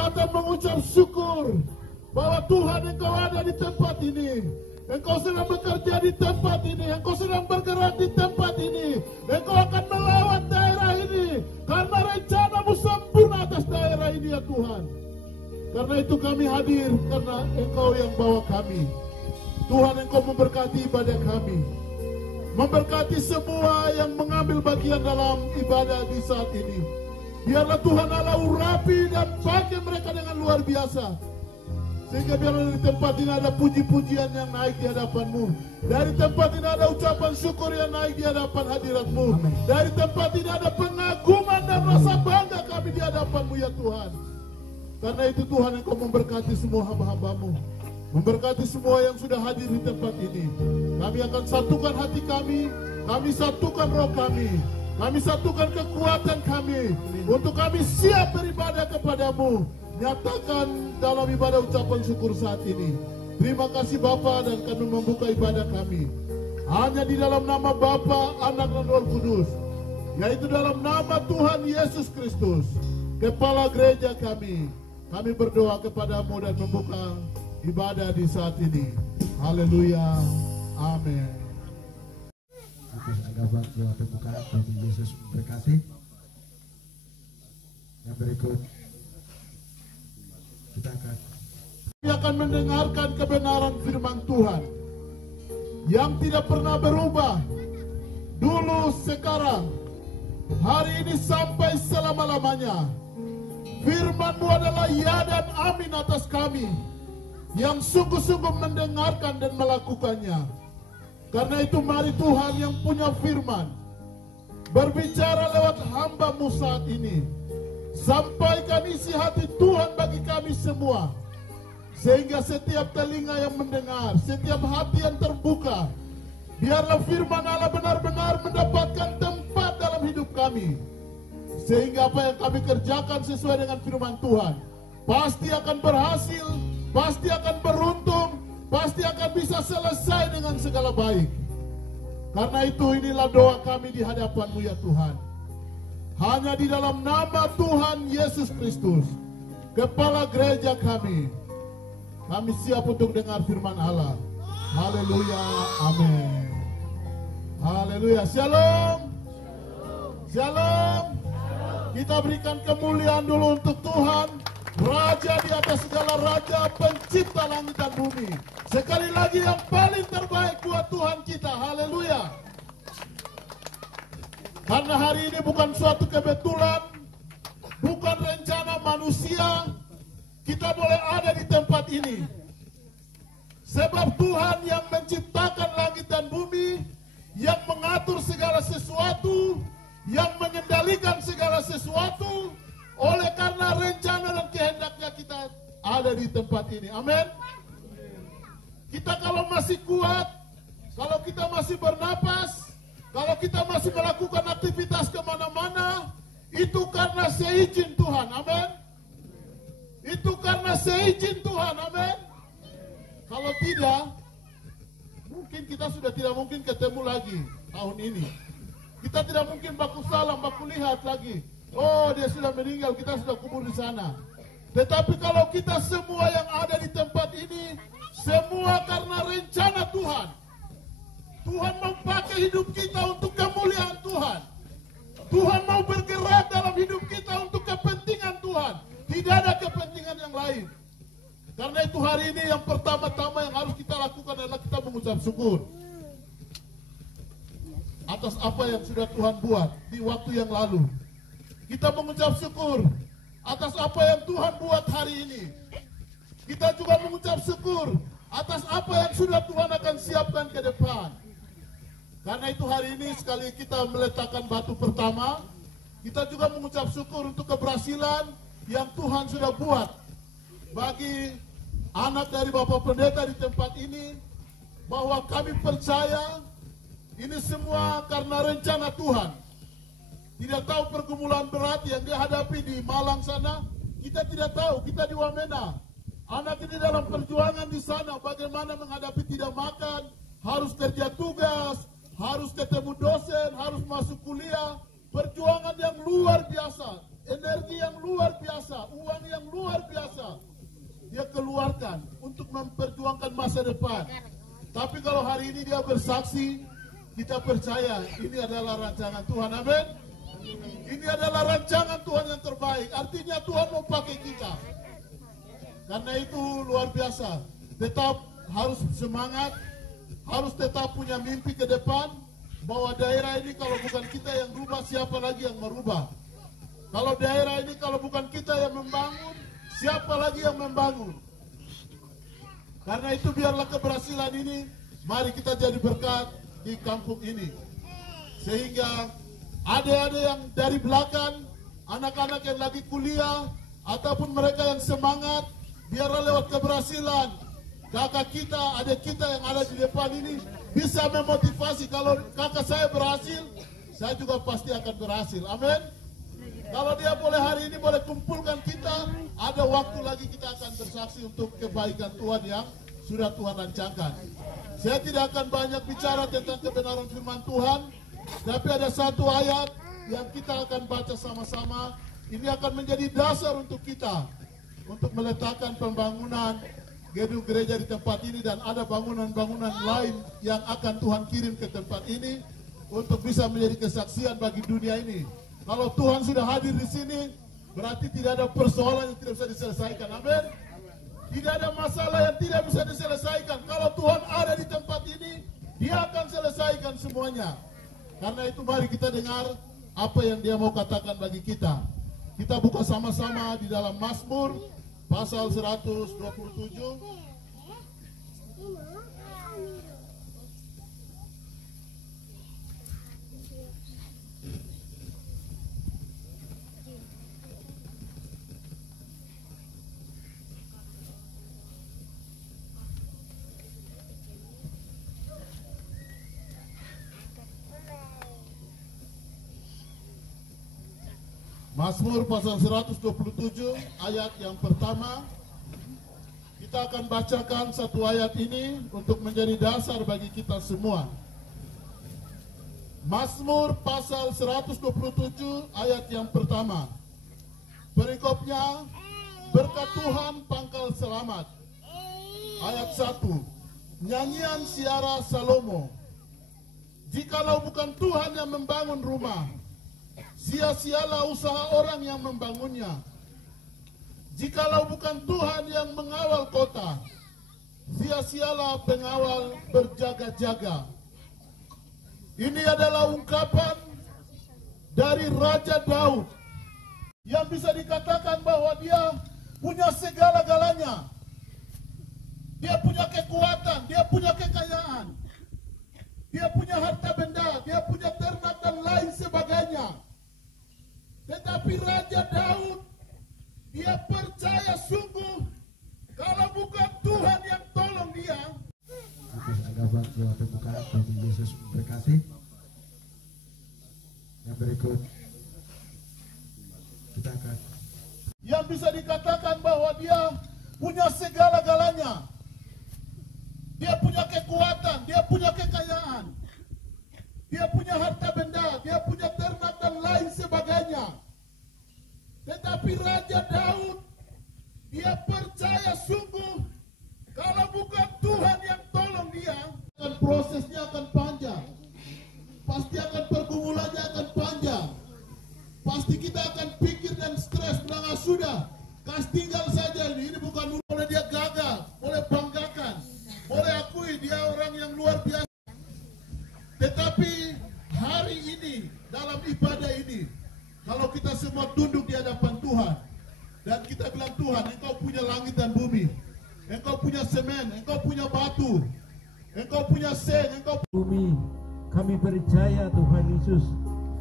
datang mengucap syukur bahwa Tuhan Engkau ada di tempat ini. Engkau sedang bekerja di tempat ini. Engkau sedang bergerak di tempat ini. Engkau akan melawat daerah ini. Karena rencana-Mu sempurna atas daerah ini ya Tuhan. Karena itu kami hadir. Karena Engkau yang bawa kami. Tuhan, Engkau memberkati ibadah kami. Memberkati semua yang mengambil bagian dalam ibadah di saat ini. Biarlah Tuhan Allah urapi dan pakai mereka dengan luar biasa. Sehingga biarlah dari tempat ini ada puji-pujian yang naik di hadapan-Mu. Dari tempat ini ada ucapan syukur yang naik di hadapan hadirat-Mu. Dari tempat ini ada pengagungan dan rasa bangga kami di hadapan-Mu ya Tuhan. Karena itu Tuhan, Engkau memberkati semua hamba-hamba-Mu. Memberkati semua yang sudah hadir di tempat ini. Kami akan satukan hati kami. Kami satukan roh kami. Kami satukan kekuatan kami untuk kami siap beribadah kepadamu. Nyatakan dalam ibadah ucapan syukur saat ini. Terima kasih Bapa, dan kami membuka ibadah kami hanya di dalam nama Bapa, Anak dan Roh Kudus, yaitu dalam nama Tuhan Yesus Kristus, Kepala Gereja kami. Kami berdoa kepadamu dan membuka ibadah di saat ini. Haleluya. Amin. Oke, ada buat doa pembukaan. Tuhan Yesus berkati. Yang berikut kita akan mendengarkan kebenaran firman Tuhan yang tidak pernah berubah, dulu, sekarang, hari ini sampai selama-lamanya. Firman-Mu adalah ya dan amin atas kami yang sungguh-sungguh mendengarkan dan melakukannya. Karena itu mari Tuhan yang punya firman berbicara lewat hamba-Mu saat ini. Sampaikan isi hati Tuhan bagi kami semua. Sehingga setiap telinga yang mendengar, setiap hati yang terbuka, biarlah firman Allah benar-benar mendapatkan tempat dalam hidup kami. Sehingga apa yang kami kerjakan sesuai dengan firman Tuhan pasti akan berhasil, pasti akan beruntung, pasti akan bisa selesai dengan segala baik. Karena itu inilah doa kami di hadapan-Mu ya Tuhan. Hanya di dalam nama Tuhan Yesus Kristus, Kepala Gereja kami siap untuk dengar firman Allah. Haleluya, amin. Haleluya, shalom. Shalom. Kita berikan kemuliaan dulu untuk Tuhan, Raja di atas segala raja, pencipta langit dan bumi. Sekali lagi yang paling terbaik buat Tuhan kita. Haleluya. Karena hari ini bukan suatu kebetulan, bukan rencana manusia, kita boleh ada di tempat ini. Sebab Tuhan yang menciptakan langit dan bumi, yang mengatur segala sesuatu, yang mengendalikan segala sesuatu. Oleh karena rencana dan kehendaknya kita ada di tempat ini. Amin. Kita kalau masih kuat, kalau kita masih bernapas, kalau kita masih melakukan aktivitas kemana-mana, itu karena seizin Tuhan. Amin. Itu karena seizin Tuhan. Amin. Kalau tidak, mungkin kita sudah tidak mungkin ketemu lagi tahun ini. Kita tidak mungkin baku salam, baku lihat lagi. Oh, dia sudah meninggal, kita sudah kubur di sana. Tetapi kalau kita semua yang ada di tempat ini, semua karena rencana Tuhan. Tuhan mau pakai hidup kita untuk kemuliaan Tuhan. Tuhan mau bergerak dalam hidup kita untuk kepentingan Tuhan. Tidak ada kepentingan yang lain. Karena itu hari ini yang pertama-tama yang harus kita lakukan adalah kita mengucap syukur atas apa yang sudah Tuhan buat di waktu yang lalu. Kita mengucap syukur atas apa yang Tuhan buat hari ini. Kita juga mengucap syukur atas apa yang sudah Tuhan akan siapkan ke depan. Karena itu hari ini sekali kita meletakkan batu pertama, kita juga mengucap syukur untuk keberhasilan yang Tuhan sudah buat bagi anak dari Bapak Pendeta di tempat ini, bahwa kami percaya ini semua karena rencana Tuhan. Tidak tahu pergumulan berat yang dia hadapi di Malang sana, kita tidak tahu, kita di Wamena. Anak ini dalam perjuangan di sana, bagaimana menghadapi tidak makan, harus kerja tugas, harus ketemu dosen, harus masuk kuliah, perjuangan yang luar biasa. energi yang luar biasa, uang yang luar biasa dia keluarkan untuk memperjuangkan masa depan. Tapi kalau hari ini dia bersaksi, kita percaya ini adalah rancangan Tuhan. Amin. Ini adalah rancangan Tuhan yang terbaik. Artinya Tuhan mau pakai kita. Karena itu luar biasa. Tetap harus semangat, harus tetap punya mimpi ke depan, bahwa daerah ini kalau bukan kita yang rubah, siapa lagi yang merubah? Kalau daerah ini kalau bukan kita yang membangun, siapa lagi yang membangun? Karena itu biarlah keberhasilan ini, mari kita jadi berkat di kampung ini. Sehingga adik-adik yang dari belakang, anak-anak yang lagi kuliah, ataupun mereka yang semangat, biarlah lewat keberhasilan kakak kita, adik kita yang ada di depan ini bisa memotivasi. Kalau kakak saya berhasil, saya juga pasti akan berhasil. Amin. Kalau dia boleh hari ini boleh kumpulkan kita, ada waktu lagi kita akan bersaksi untuk kebaikan Tuhan yang sudah Tuhan rancangkan. Saya tidak akan banyak bicara tentang kebenaran firman Tuhan, tapi ada satu ayat yang kita akan baca sama-sama. Ini akan menjadi dasar untuk kita untuk meletakkan pembangunan gedung gereja di tempat ini, dan ada bangunan-bangunan lain yang akan Tuhan kirim ke tempat ini untuk bisa menjadi kesaksian bagi dunia ini. Kalau Tuhan sudah hadir di sini, berarti tidak ada persoalan yang tidak bisa diselesaikan. Amin. Tidak ada masalah yang tidak bisa diselesaikan. Kalau Tuhan ada di tempat ini, Dia akan selesaikan semuanya. Karena itu mari kita dengar apa yang Dia mau katakan bagi kita. Kita buka sama-sama di dalam Mazmur pasal 127. Mazmur pasal 127 ayat yang pertama. Kita akan bacakan satu ayat ini untuk menjadi dasar bagi kita semua. Mazmur pasal 127 ayat yang pertama. Perikopnya, berkat Tuhan pangkal selamat. Ayat 1. Nyanyian Siara Salomo. Jikalau bukan Tuhan yang membangun rumah, sia-sialah usaha orang yang membangunnya. Jikalau bukan Tuhan yang mengawal kota, sia-sialah pengawal berjaga-jaga. Ini adalah ungkapan dari Raja Daud yang bisa dikatakan bahwa dia punya segala-galanya. Dia punya kekuatan, dia punya kekayaan, dia punya harta benda, dia punya ternak dan lain sebagainya. Tetapi Raja Daud, dia percaya sungguh kalau bukan Tuhan yang tolong dia. Ada doa pembukaan bagi Yesus memberkati. Yang berikut kita akan yang bisa dikatakan bahwa dia punya segala-galanya. Dia punya kekuatan, dia punya kekayaan, dia punya harta benda, dia punya ternak dan lain sebagainya. Tetapi Raja Daud, dia percaya sungguh kalau bukan Tuhan yang tolong dia, dan prosesnya akan panjang. Pasti akan pergumulannya akan panjang. Pasti kita akan pikir dan stres, bilang sudah, kas tinggal saja ini bukan boleh dia gagal, boleh banggakan, boleh akui dia orang yang luar biasa. Tetapi hari ini dalam ibadah ini, kalau kita semua tunduk di hadapan Tuhan dan kita bilang, Tuhan, Engkau punya langit dan bumi, Engkau punya semen, Engkau punya batu, Engkau punya sen, Engkau bumi. Kami percaya Tuhan Yesus,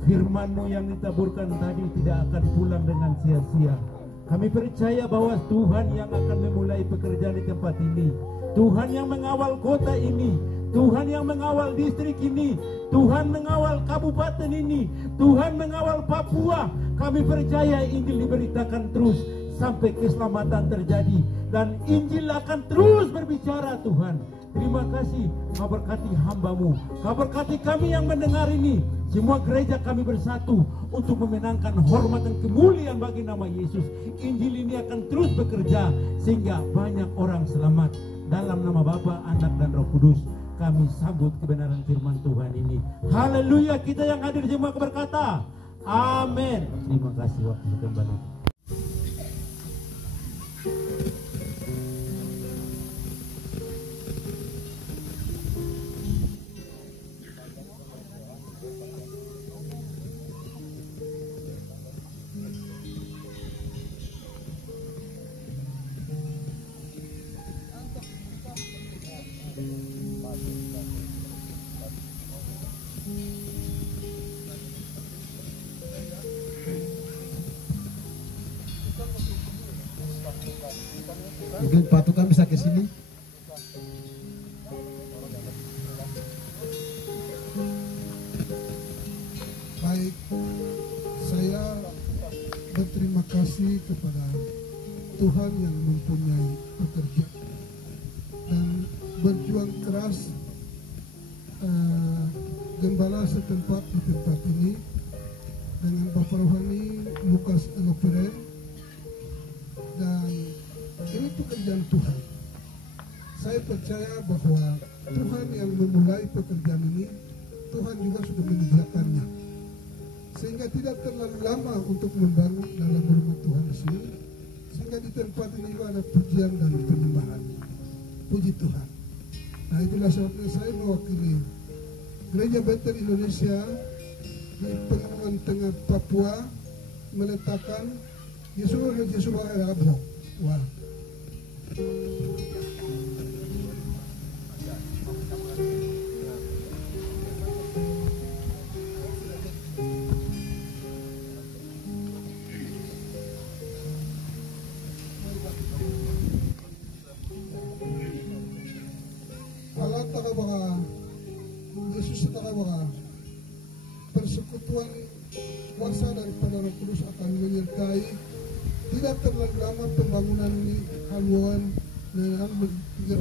firman-Mu yang ditaburkan tadi tidak akan pulang dengan sia-sia. Kami percaya bahwa Tuhan yang akan memulai pekerjaan di tempat ini, Tuhan yang mengawal kota ini, Tuhan yang mengawal distrik ini, Tuhan mengawal kabupaten ini, Tuhan mengawal Papua. Kami percaya Injil diberitakan terus sampai keselamatan terjadi, dan Injil akan terus berbicara. Tuhan, terima kasih, Kau berkati hamba-Mu, Kau berkati kami yang mendengar ini, Semua gereja kami bersatu untuk memenangkan hormat dan kemuliaan bagi nama Yesus. Injil ini akan terus bekerja sehingga banyak orang selamat. Dalam nama Bapa, Anak, dan Roh Kudus, kami sambut kebenaran firman Tuhan ini. Haleluya, kita yang hadir semua berkata, amin. Terima kasih, waktu kembali. Mungkin patukan bisa ke sini. Baik, saya berterima kasih kepada Tuhan yang mempunyai pekerjaan dan berjuang keras gembala setempat di tempat ini dengan Bapak Rohani Lukas Elopere, dan ini pekerjaan Tuhan. Saya percaya bahwa Tuhan yang memulai pekerjaan ini, Tuhan juga sudah menyediakannya, sehingga tidak terlalu lama untuk membangun dalam rumah Tuhan di sini, sehingga di tempat ini juga ada pujian dan penyembahan. Puji Tuhan. Nah, itulah sebabnya saya mewakili Gereja Bethel Indonesia di Pegunungan Tengah Papua meletakkan Yesus Abro. Wah. Allah takabaga Yesus takabaga persekutuan kuasa daripada Roh Kudus akan menyertai. Tidak terlalu lama pembangunan ini haluan dengan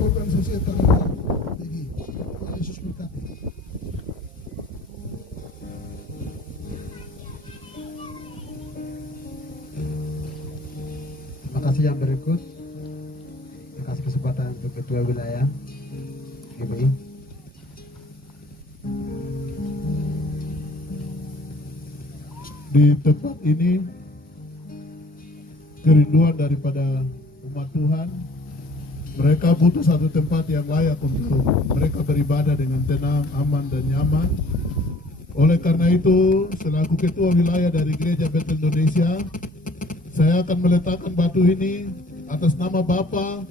organisasi yang terlalu. Jadi Yesus berkati. Terima kasih yang berikut. Terima kasih kesempatan untuk Ketua Wilayah GBI. Di tempat ini kerinduan daripada umat Tuhan, mereka butuh satu tempat yang layak untuk mereka beribadah dengan tenang, aman, dan nyaman. Oleh karena itu, selaku Ketua Wilayah dari Gereja Bethel Indonesia, saya akan meletakkan batu ini atas nama Bapa,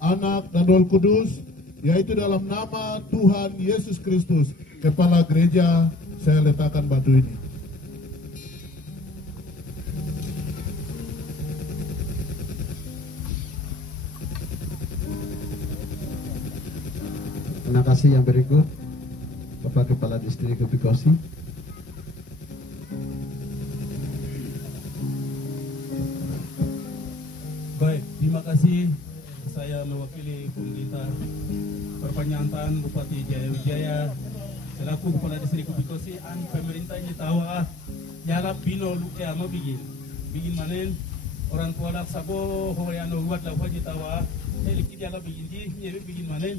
Anak, dan Roh Kudus, yaitu dalam nama Tuhan Yesus Kristus, Kepala Gereja, saya letakkan batu ini. Terima kasih yang berikut, Bapak Kepala Distrik Kubikosi. Baik, terima kasih. Saya mewakili pemerintah Perpanjangan Bupati Jaya Wijaya selaku Kepala Distrik Kubikosi an pemerintahnya tawa jarap pino luke ama bigin manen orang tua dak sabo hoyano buat la hoji tawa eliki jala bigin di nyeri bigin manen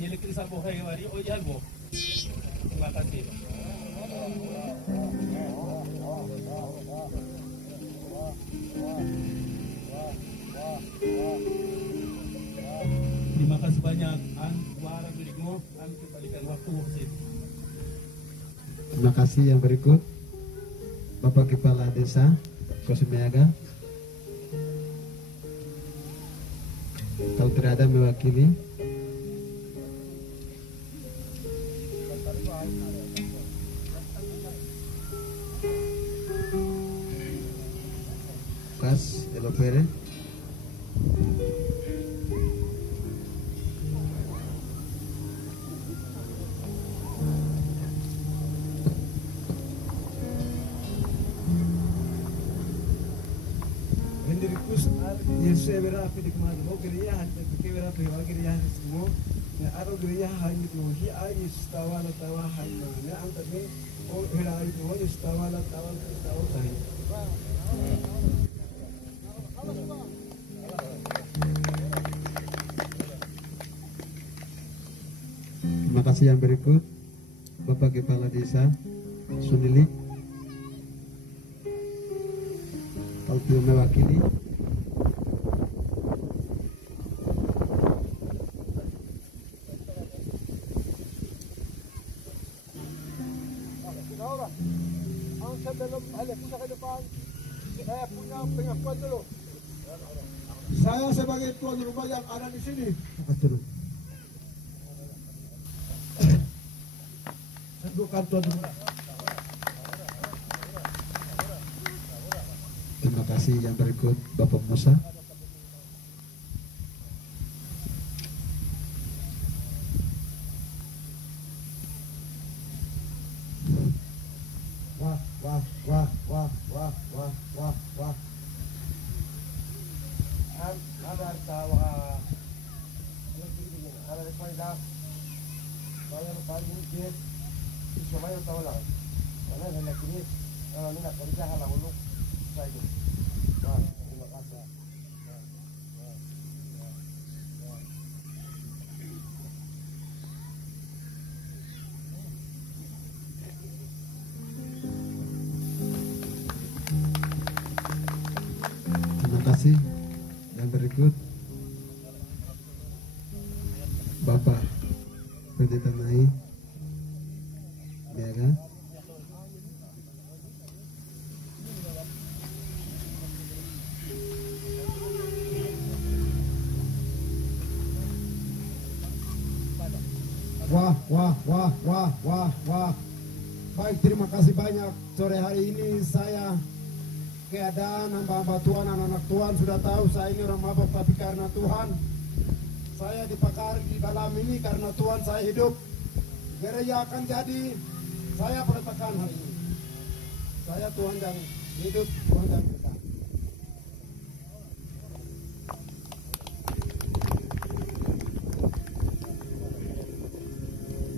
nyelekin sabo hay wari o jalbo. Terima kasih. Terima kasih banyak an warang milikmu an kembalikan waktu wasit. Terima kasih yang berikut, Bapak Kepala Desa Kosemeaga. Kalau tidak ada mewakili, Kas Elopere. Yesus era api di kemana? Mau gereja, kita era api, mau gereja semua. na araw gayahan ito, hiay istawa na tawahan na, na ang tabi, o hiay ito, istawa na tawahan na tawahan. Terima kasih. Yang berikut Bapak Kepala Desa Sunili Alpio mewakili. Saya sebagai tuan rumah yang ada di sini. Bukan tuan rumah. Terima kasih. Yang berikut Bapak Musa. Wah. Ada tawa. Ada sepeda. Saya lupa ini. Semua yang tahu lah. Mana hendak ini? Kalau ini nak kerja halang uluk saja. Terima kasih. Terima kasih. Yang berikut Bapak Pendeta Nai Mega. Wah. Baik, terima kasih banyak. Sore hari ini saya keadaan hamba-hamba Tuhan, anak-anak Tuhan sudah tahu saya ini orang mabuk, tapi karena Tuhan saya dipakar di dalam ini, karena Tuhan saya hidup. Gereja akan jadi, saya pertekan hari ini. Saya Tuhan yang hidup, Tuhan yang berkah.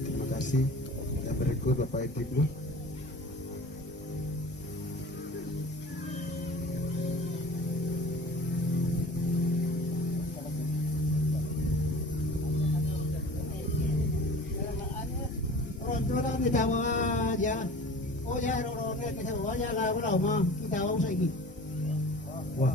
Terima kasih. Yang berikut Bapak Ediblu. Kita mau aja, oh ya orang-orangnya kita mau aja lah, kalau mau kita mau lagi. Wah.